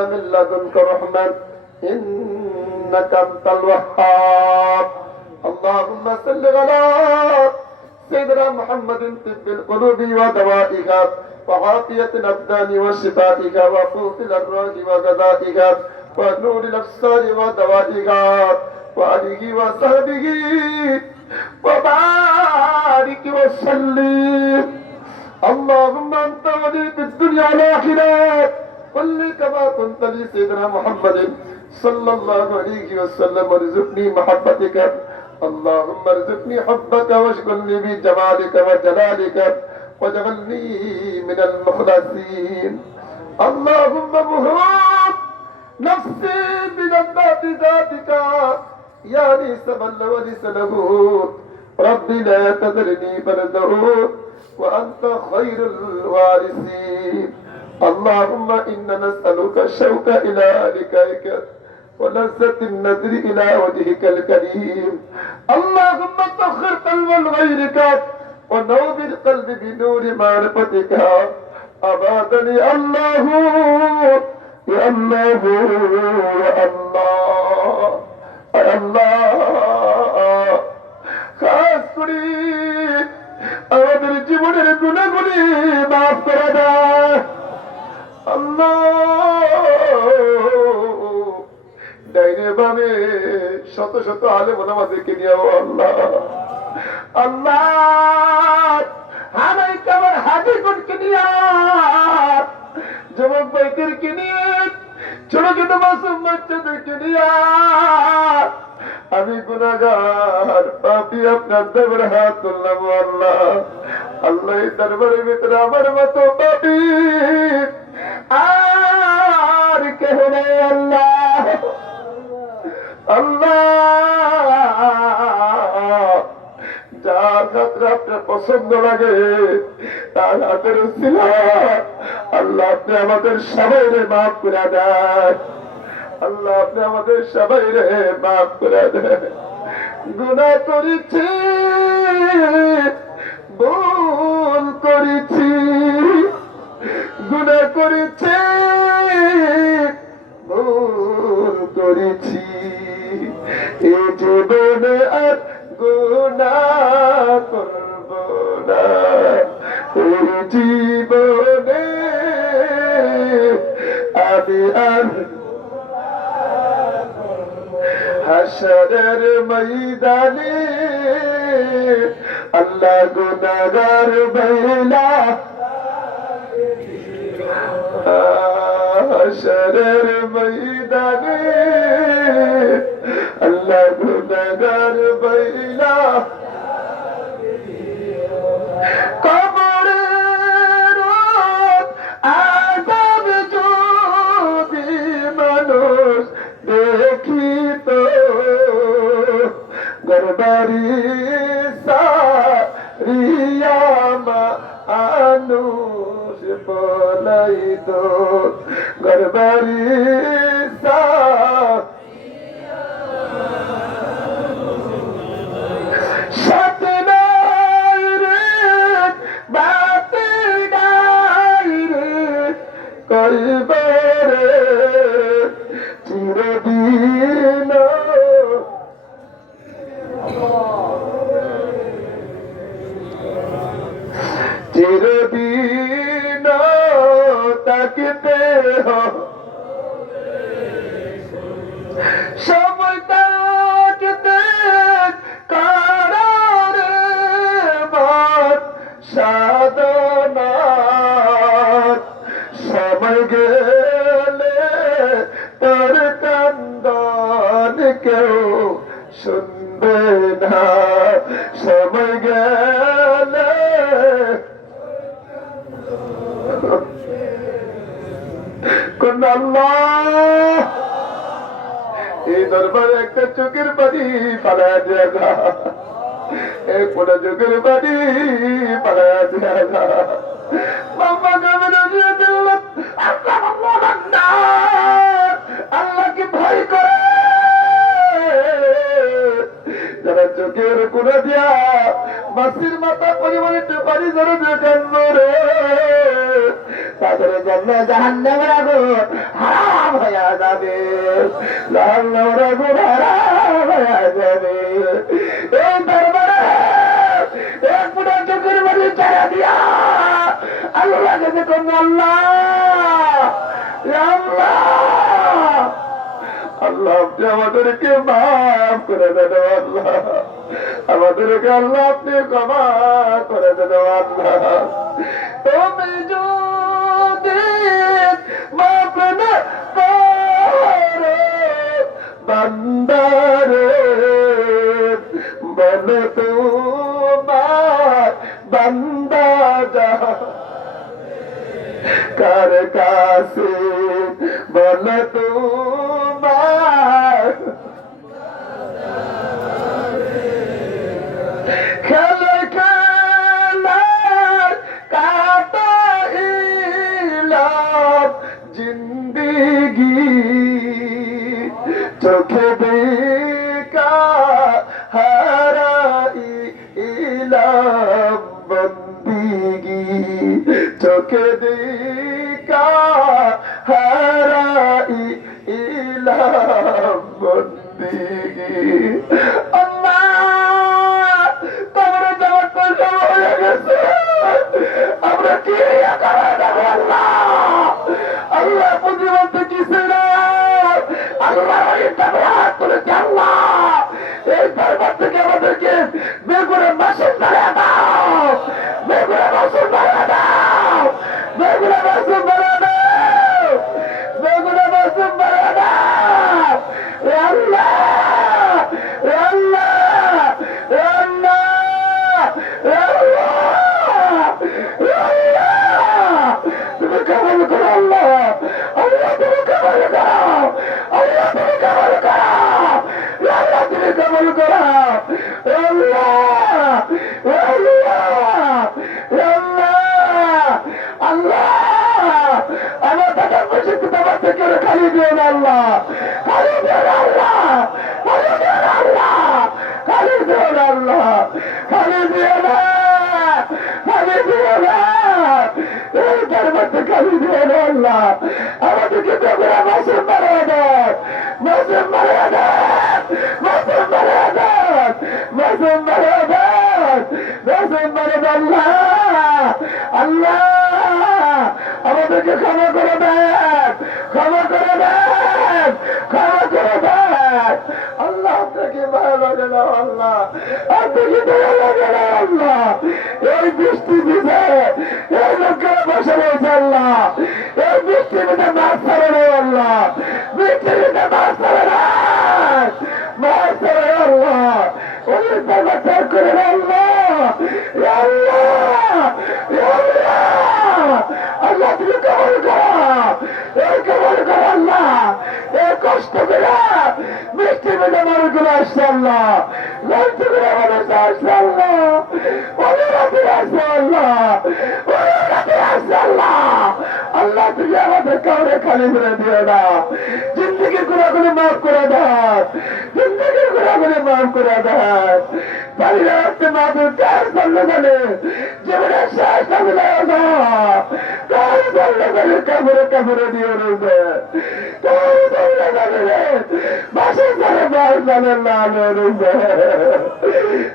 من لدنك رحمة إنك أنت الوهاب. اللهم صل على سيدنا محمد طب القلوب ودوائها وعافية الأبدان وشفائها وقوت الأرواح وغذائها ونور الأبصار ودوائها وآله وصحبه وبارك وسلم. اللهم أنت ولي في الدنيا والآخرة قل كما كنت لسيدنا محمد صلى الله عليه وسلم وارزقني محبتك. اللهم ارزقني حبك واشغلني بجمالك وجلالك واجعلني من المخلصين. اللهم مهود نفسي بجنات ذاتك يا ليس من وليس له ربي لا تذرني فردا وأنت خير الوارثين. اللهم إنا نسألك الشوق إلى لقائك ولذة النذر إلى وجهك الكريم. اللهم طهر قلب غيرك ونور القلب بنور معرفتك أبادني الله يا الله يا الله يا الله খাস করি আমাদের জীবনের গুণাগুলি মাফ করে দাও আল্লাহ। ডাইনে বামে শত শত আলেম ওলামাদেরকে নিয়েও আল্লাহ আল্লাহ হানাই কাবার হাজিরকে নিয়ে যুবক ভাইদেরকে নিয়ে ছোট ছোট মাসুম বাচ্চাদেরকে নিয়ে আমি গুনাহগার পাপী আপনার দরবারে হাত তুললাম আল্লাহ। আল্লাহ এই দরবারের ভিতরে আমার মতো পাপী আর কেহ নেই আল্লাহ। আল্লাহ যার হাতটা আপনার পছন্দ লাগে তার হাতের উসিলা আল্লাহ আপনি আমাদের সবাইরে মাফ করে দেন। আল্লাহ আপনি আমাদের সবাইরে মাফ করে দেন। গুনাহ করেছি ভুল করেছি গুনাহ করেছি ভুল করেছি এই জীবনে আর গুনাহ করব না। এই জীবনে আমি আর হাসরের ময়দানে আল্লাহ গুনাহগার বইলা হাসরের ময়দানে আল্লাহ গুনাহগার বইলা কবরের আযাব যদি মানুষ দেখিত গরবারি সারিয়া মানুষ বলাইত গরবারি সাথে নাই রে বাতে নাই রে কইবারে চিরদিন চিরদিন তাকিতে সময় তাকিতে কারারে বাদ সাধনা সময় গেলে তোর কান্দন কেউ শুনবে না। সময় গেলে কোন আল্লাহ এই দরবারে একটা চোখের পানি পালায়া দেয়া যা এই পুরো চোখের পানি পালায়া দেয়া যা মাম্মা কামে দিয়ে দিল আল্লাহকে ভয় করে যারা চোখের কোনা দিয়া মাসির মাথা পরিমাণে পানি ধরে দেখেন রে তাদের জন্য জাহান্নামের আগুন হারাম হয়ে যাবে, জাহান্নামের আগুন হারাম হয়ে যাবে। এই দরবারে এক ফুটা চোখের বাড়ি চারা দিয়া আল্লাহ কাছে কোন আল্লাহ, আল্লাহ, আল্লাহ আপনি আমাদেরকে মাফ করে দেন আল্লাহ, আমাদেরকে আল্লাহ আপনি ক্ষমা করে দেন আল্লাহ। তুমি যদি মাফ না করো বান্দারে, বলে তোমার বান্দা কার কাছে, বলে তোমার খেলে খেলার কাটাইলাম জিন্দিগি, চোখে দেখা হারাইলাম বন্দিগি, চোখে দেখা হারাইলাম বন্দিগি। আল্লাহ কবরে যাওয়ার তো সময় হয়ে গেছে, আমরা কি আল্লাহ, আল্লাহ প্রতিবন্ধ কিছু না, আল্লাহ হাত তুলেছে আল্লাহ, এই দরবার থেকে আমাদেরকে বেগুনের মাসুল বাড়িয়ে দাও, বেগুনের মাসুল বাড়িয়ে দাও, বেগুনের মাসুল বাড়িয়ে দাও, বেগুনের মাসুল বাড়িয়ে দাও। আল্লাহ আল্লাহ আল্লাহ আল্লাহ, তুমি কবুল করো আল্লাহ, আল্লাহ তুমি কবুল করো, আল্লাহ তুমি কবুল করো, আল্লাহ তুমি কবুল করো, আল্লাহ আল্লাহ আল্লাহ, আমার টাকা পয়সা তোমার থেকে খালি দিও না আল্লাহ, খালি দিও না আল্লাহ, খালি দিও না আল্লাহ, খালি দিও না আল্লাহ, খালি দিও না, খালি দিও না, এই দরবারটা খালি দিও না আল্লাহ, আমাদেরকে তোমরা মাসুম বানিয়ে দাও, মাসুম বানিয়ে দাও, মাসুম বানিয়ে দাও, মাসুম বানিয়ে দাও, মাসুম বানিয়ে দাও আল্লাহ, আল্লাহ আমাদেরকে ক্ষমা করে দেন, ক্ষমা করে দেন, ক্ষমা করে দেন আল্লাহ, আপনাকে ভালো লাগে না আল্লাহ, আপনাকে ভালো লাগে না আল্লাহ, এই বৃষ্টি ভিজে এই লোকেরা বসে রয়েছে আল্লাহ, এই বৃষ্টি ভিজে মাছ ছাড়ে নেই আল্লাহ, বৃষ্টি ভিজে মাছ ছাড়ে নাই, মাছ ছাড়ে আল্লাহ, ওই ত্যাগ করে আল্লাহ, আল্লাহ আল্লাহ তুমি কবল করো, এই কবল করো আল্লাহ, এই কষ্ট করে বৃষ্টি বেঁধে মানুষগুলো আসছে আল্লাহ, লঞ্চ করে মানুষ আসছে আল্লাহ, অনেক রাতে আসছে আল্লাহ, অনেক রাতে আসছে আল্লাহ, আল্লাহ তুমি আমাদের কাউরে খালি করে দিও না, জিন্দগির গুণাগুলি মাফ করে দেন, জিন্দগির গুণাগুলি মাফ করে দেন, পারিলে আসতে মাদুর কাজ করলে গেলে জীবনের শেষ মিলে কাজ করলে গেলে কামড়ে কামড়ে দিয়ে রয়েছে, কাজ করলে গেলে বাসের সাথে বাস জানেন না রয়েছে,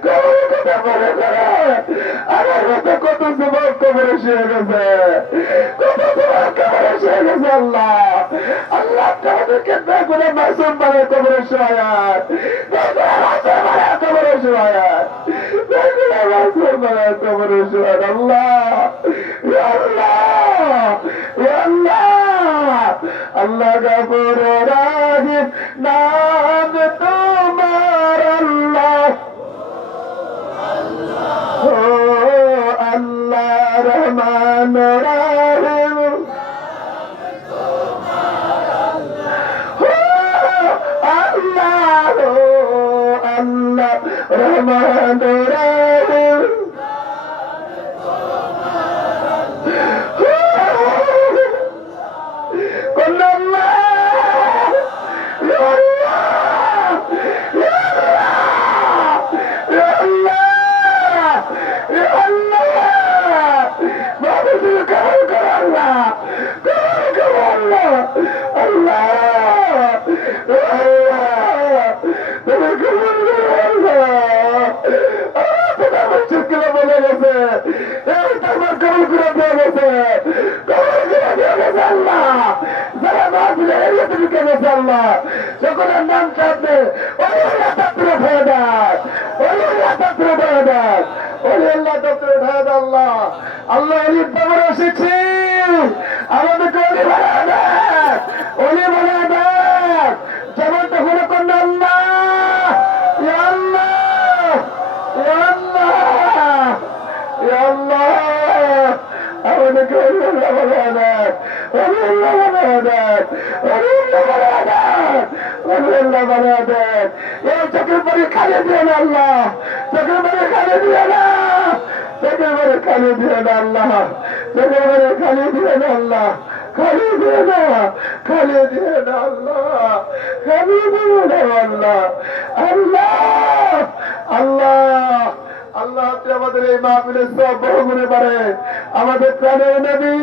কবরে কথা মনে করে আমার মতো কত যুবক কবরে শুয়ে গেছে, কত যুবক কবরে শুয়ে গেছে আল্লাহ, আল্লাহ আমাদেরকে বেগুনে মাসুম মানে কবরে শোয়ায়, বেগুনে মাসুম মানে কবরে শোয়ায়, বেগুনে মাসুম মানে কবরে শোয়ায় আল্লাহ, আল্লাহ আল্লাহ আল্লাহ গফুর রাহিম নাম তোমার আল্লাহ, ও আল্লাহ রহমান রাহিম, আল্লাহ আল্লাহ রহমান রাহিম, Allah তুমি কবুল করো আল্লাহ। তোমার শুক্লা বলে গেছে, তোমার কবুল করে দিয়ে গেছে, কবুল করে দিয়ে গেছে আল্লাহ। যারা মাহফিলে এরিয়া তুমি কে গেছে আল্লাহ, সকলের নাম সামনে ওই আল্লাহ তাত্রে ভয় দেয়, ওই আল্লাহ তাত্রে ভয় দেয়, ওই আল্লাহ তাত্রে ভয় দেয় আল্লাহ। আল্লাহ অলির খবর এসেছি, আমাদেরকে অলি বানায় দেয়, অলি বানায় দেয়। যেমন তখন কন্যা আল্লাহ, ইয়া আল্লাহ, ইয়া আল্লাহ, ইয়া আল্লাহ, আমাদেরকে অলি আল্লাহ বানায় দেয়, অলি আল্লাহ বানায় দেয়, অলি আল্লাহ বানায় দেয়, অলি আল্লাহ বানায় দেয়। এই চোখের পরে খালি দিয়ে না আল্লাহ, চোখের পরে খালি দিয়ে না, চোখের পরে খালি দিয়ে না আল্লাহ, চোখের পরে খালি দিয়ে না আল্লাহ, খালি দিয়ে না, খালি দিয়ে না আল্লাহ, খালি দিয়ে না আল্লাহ, আল্লাহ, আল্লাহ, আল্লাহ। আপনি আমাদের এই মাহফিলের সব বহুগুণে পারে, আমাদের প্রাণের নবী,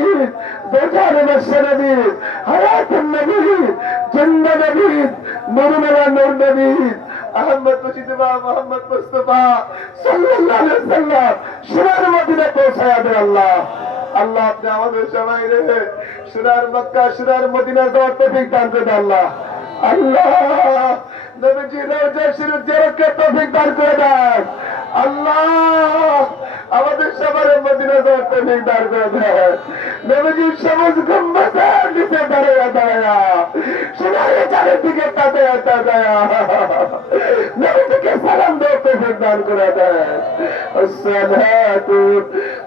দোজানের বর্ষা নবী, হায়াতুন নবী, জিন্দা নবী, নুরুল্লাহ নূর নবী, আহমদ মুজিদবা মোহাম্মদ মুস্তাফা সাল্লাল্লাহু আলাইহি ওয়াসাল্লাম সোনার মদিনা পৌঁছায়া দেন আল্লাহ। আল্লাহ আপনি আমাদের সবাই রে সোনার মক্কা সোনার মদিনা যাওয়ার তৌফিক দান করে আল্লাহ। আল্লাহ নবীজি রওজা শরীফ জিয়ারতকে তৌফিক দান করে দেন আল্লাহ। আমাদের সবার মদিনা যাওয়ার তৌফিক দান করে দেন। নবীজির সবুজ গম্বুজের নিচে দাঁড়িয়ে দাঁড়ায়া সোনার চারিদিকে তাকায়া তাকায়া নবীজিকে সালাম দেওয়ার তৌফিক দান করে দেন। আসসালাতু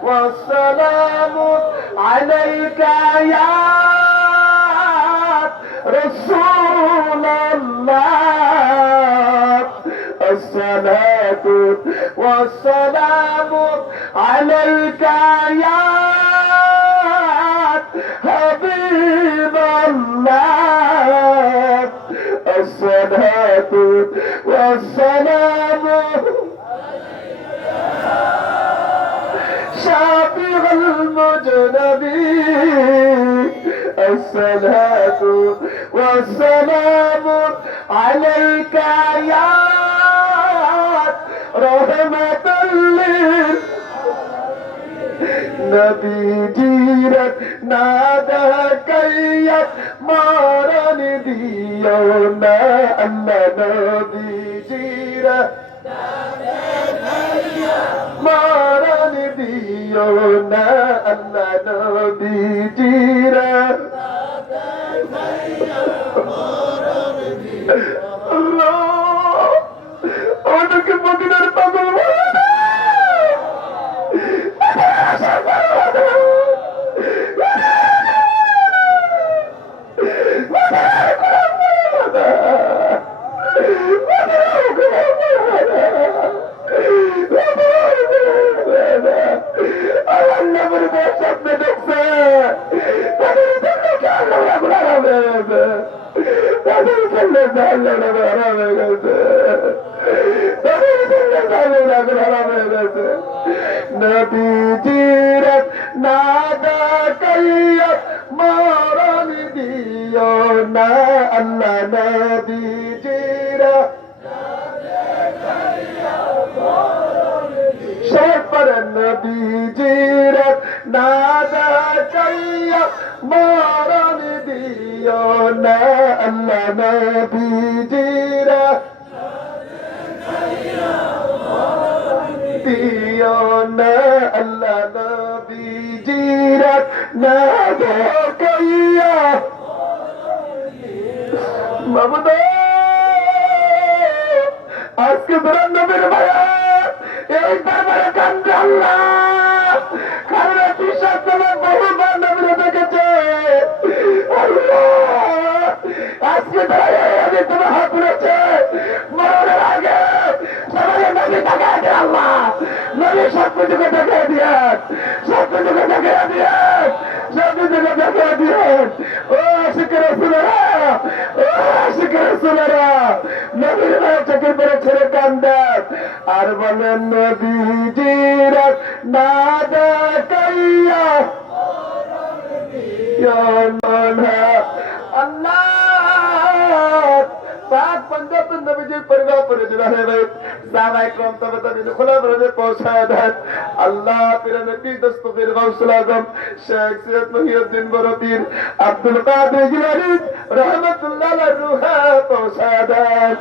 ওয়াসসালামু আলাইকা ইয়া রাসূলুল্লাহ, আসসালাতু ওয়াসসালামু আলাইকা ইয়া হাবিবাল্লাহ, আসসালাতু ওয়াসসালামু شافع المذنبين، الصلاة والسلام عليك يا رحمة নবীজিরত নাদা কাইয়াত মারান দিও না আল্লাহ। নবীজিরত মারান দিও না আল্লাহ। নবীজিরত আল্লাহ ওদেরকে মদিনার পাগল বলে না। নবীজিরত নাদা কাইয়াত মারান দিও না আল্লাহ। নবীজিরত সবার নবীজিরত নাদা কাইয়াত মারান দিও না আল্লাহ। নবীজিরত দিও না আল্লাহ। নবীজিরত নাদা কাইয়া মাবুদ আজকে ধরেন নবীর ভাইয়া এই দরবারে কান্দে আল্লাহ। কারণ বিশ্বাস করে বহুবার নবীর দেখেছে আল্লাহ। আজকে ধরে তোমার হাত তুলেছে মরণের আগে সবাই নবী তাকায় দিয়ে আল্লাহ। নবী সব কিছুকে দেখিয়ে দিয়ে, সব কিছুকে দেখিয়ে দিয়ে, সব কিছুকে দেখিয়ে দিয়ে। ও আশিকের রাসূলেরা, ও আশিকের রাসূলেরা নবীর ভাই চোখের পরে ছেড়ে কান্দে আর বলেন নবীজিরত নাদা কাইয়া আল্লাহ। पाक पंजाब नबीजी परिवार पर जुड़े भाई साहबा इकराम तबीन खुला बरदे पहुंचाया है अल्लाह तेरे नबी दस्तगीर गौसुल आजम शेख सैयद मुहिउद्दीन बरोपीर अब्दुल कादिर जिलानी रहमतुल्लाह अलैहि रूह पहुंचाया है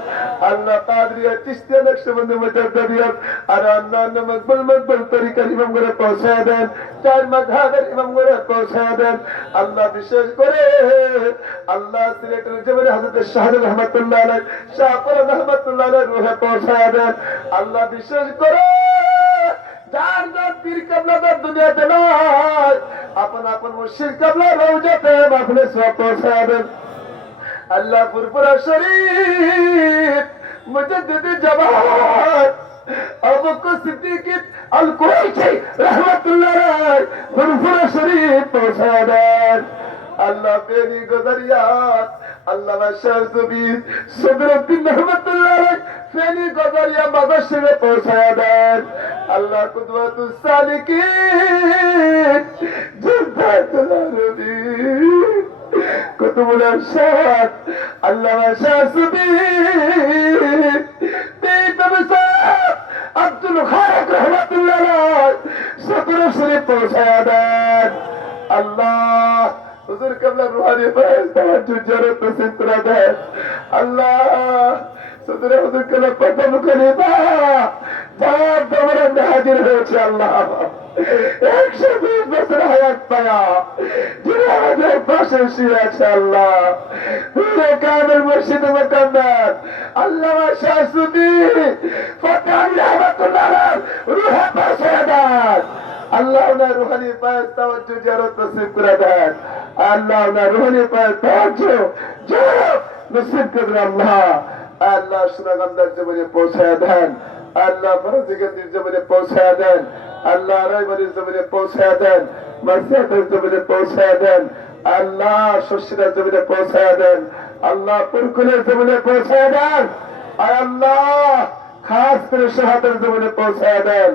अल्लाह कादरिया चिश्तिया नक्शबंद मुजद्दिदियत और अन्य मकबूल तरीका इमाम করে পৌঁছায় দেন চার মাযহাবের ইমাম করে পৌঁছায় দেন আল্লাহ বিশেষ করে আল্লাহ সিলেটের জমিনে হযরত শাহ রহমাতুল্লাহ আলাইহি শাহ ফরদ রহমাতুল্লাহ আলাইহি রূহে পৌঁছায় দেন আল্লাহ বিশেষ করে যার যার পীর কিবলাদার দুনিয়াতে নাই আপন আপন মুর্শিদ কিবলা রওজাতে মাহফিলে সওয়াব পৌঁছায় দেন আল্লাহ ফুরফুরা শরীফ মুজদ্দিদ জামাত अबू को सिद्दीक अल कुरैशी रहमतुल्लाह अलैह फुरफुरा शरीफ पहुंचा दे अल्लाह बेनी गुजरियात अल्लाह शाहजुबी सदरुद्दीन रहमतुल्लाह अलैह फेनी गुजरिया मदरसे में पहुंचा दे अल्लाह कुदवतुस सालिकीन जन्नतुल रबी कुतुबुल अरशाद अल्लाह शाहजुबी अब्दुल खालिक रहमतुल्लाह अलैह सदर शरीफ पहुंचाया दें अल्लाह हुजूर कबला रूहानी फैज तवज्जो जरूरत नसीब करा दे अल्लाह सदर हुजूर कबला प्रथम खलीफा जवाब दवरा में हाजिर হয়েছে আল্লাহ 120 বছর হায়াত পায়া যিনি আমাদের পাশে শুয়ে আছে আল্লাহ হুজুর কামেল মুর্শিদ মুকাদ্দার আল্লামা শাহসুবি ফতাহি রহমাতুল্লাহ রূহে পৌঁছায় আল্লাহ না রূহানি পায় তাওজ্জু জিয়ারত নসিব করে দেন আল্লাহ না রূহানি পায় তাওজ্জু জিয়ারত নসিব করে আল্লাহ আল্লাহ সুনাগন্ধার জমিনে পৌঁছায় দেন আল্লাহ ফরজিগতির জমিনে পৌঁছায় দেন আল্লাহ রায়বাড়ির জমিনে পৌঁছায় দেন মাসিয়াতের জমিনে পৌঁছায় দেন আল্লাহ শশিরার জমিনে পৌঁছায় দেন আল্লাহ পুরকুলের জমিনে পৌঁছায় দেন আয় আল্লাহ খাস করে শাহাদাতের জমিনে পৌঁছায় দেন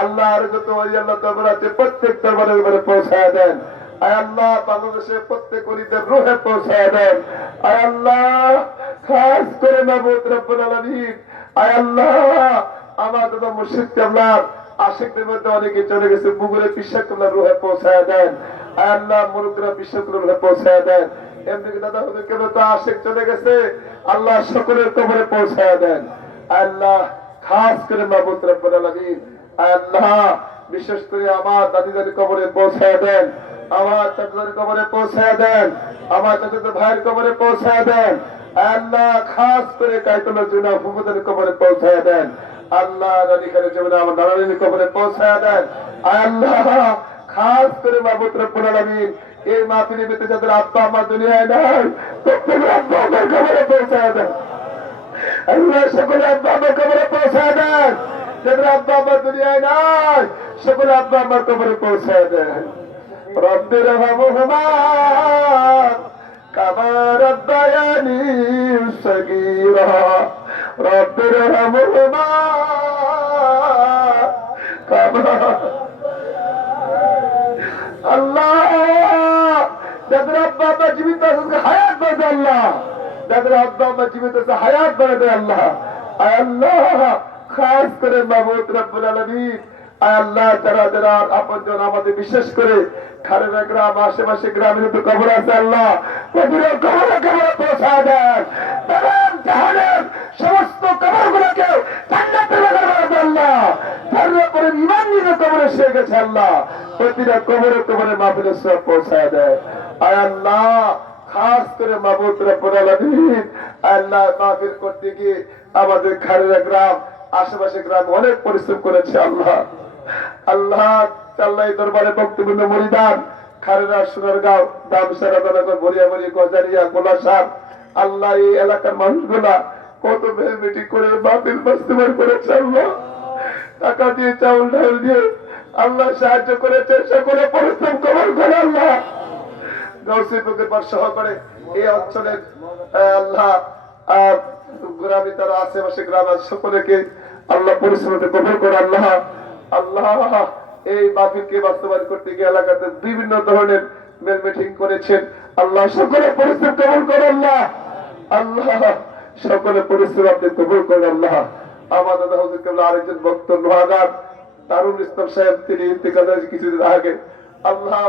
আল্লাহ আর যত ওই আল্লাহ দরবারে প্রত্যেক দরবারের উপরে পৌঁছায় দেন আয় আল্লাহ বাংলাদেশের প্রত্যেক ওলিদের রূহে পৌঁছায় দেন আয় আল্লাহ খাস করে মাবুদ রব্বুল আলামিন আয় আল্লাহ আমাদের মুর্শিদ কিবলার আশিকদের মধ্যে অনেকে চলে গেছে বুগুরে পিশা কিবলার রূহে পৌঁছায় দেন আয় আল্লাহ মুরুকরা পিশা কিবলার রূহে পৌঁছায় দেন এমনি দাদা হুজুর কিবলা তো আশিক চলে গেছে আল্লাহ সকলের কবরে পৌঁছায় দেন আল্লাহ খাস করে মাবুদ রব্বুল আলামিন আল্লাহ বিশেষ করে আমার দাদিদের কবরে পৌঁছায় দেন আমার চাচাদের কবরে পৌঁছায় দেন আমার চাচাদের ভাইয়ের কবরে পৌঁছায় দেন আল্লাহ খাস করে কায়তুল জুনা ফুফুদের কবরে পৌঁছায় দেন আল্লাহ রানী খানের জীবনে আমার নানানির কবরে পৌঁছায় দেন আল্লাহ খাস করে মাহবুব রব্বুল আলামিন এই মাহফিলে বেঁচে যাদের আব্বা আমার দুনিয়ায় নাই প্রত্যেকের আব্বা আমার কবরে পৌঁছায় দেন আল্লাহ সকলে আব্বা আমার কবরে পৌঁছায় দেন যাদের আব্বা আমার দুনিয়ায় নাই সকলে আব্বা আমার কবরে পৌঁছায় দেন রব্বির রহমহুমা কামা রাব্বায়ানি সগীরা রব্বির রহমহুমা কামা আল্লাহ যাদের আব্বা আমার জীবিত আছে হায়াত বাড়াতে আল্লাহ যাদের আব্বা আমার জীবিত আছে হায়াত বাড়াতে আল্লাহ আল্লাহ খাস করে মাহবুব রব্বুল আলামিন আল্লাহ যারা যারা আপনজন আমাদের বিশেষ করে খালেদা গ্রাম আশেপাশে গ্রামের মধ্যে কবর আছে আল্লাহ প্রতিটা কবরে কবরে পৌঁছা দেন তাম জাহানের সমস্ত কবরগুলোকে জান্নাতের বাগান বানাতে আল্লাহ যার উপরে ঈমান নিয়ে কবরে শুয়ে গেছে আল্লাহ প্রতিটা কবরে কবরে মাহফিলের সওয়াব পৌঁছা দেয় আয় আল্লাহ খাস করে মাহবুব রব্বুল আলামিন আল্লাহ মাহফিল করতে গিয়ে আমাদের খালেদা গ্রাম আশেপাশে গ্রাম অনেক পরিশ্রম করেছে আল্লাহ আল্লাহ আল্লাহ দরবারে বক্তব্য মরিদান খারেরা সোনারগাঁও দামসারা দানাগর ভরিয়াভরি গজারিয়া গোলাসার আল্লাহ এই এলাকার মানুষগুলা কত মিটিং করে বাতিল বাস্তবায়ন করেছে আল্লাহ টাকা দিয়ে চাউল ডাল দিয়ে আল্লাহ সাহায্য করেছে সকলে পরিশ্রম কবর করে আল্লাহ গৌসীপুরের পর সহকারে এই অঞ্চলের আল্লাহ গ্রামে তারা আশেপাশে গ্রাম সকলকে আল্লাহ পরিশ্রমতে কবর করে আল্লাহ আল্লাহ এই মাহফিলকে বাস্তবায়ন করতে গিয়ে এলাকাতে বিভিন্ন ধরনের মেল মিটিং করেছেন আল্লাহ সকলে পরিশ্রম কবুল করে আল্লাহ আল্লাহ সকলে পরিশ্রম আপনি কবুল করেন আল্লাহ। আমাদের হুজুর কেবল আরেকজন ভক্ত লোহাগার দারুল ইসলাম সাহেব, তিনি ইন্তেকালের কিছুদিন আগে আল্লাহ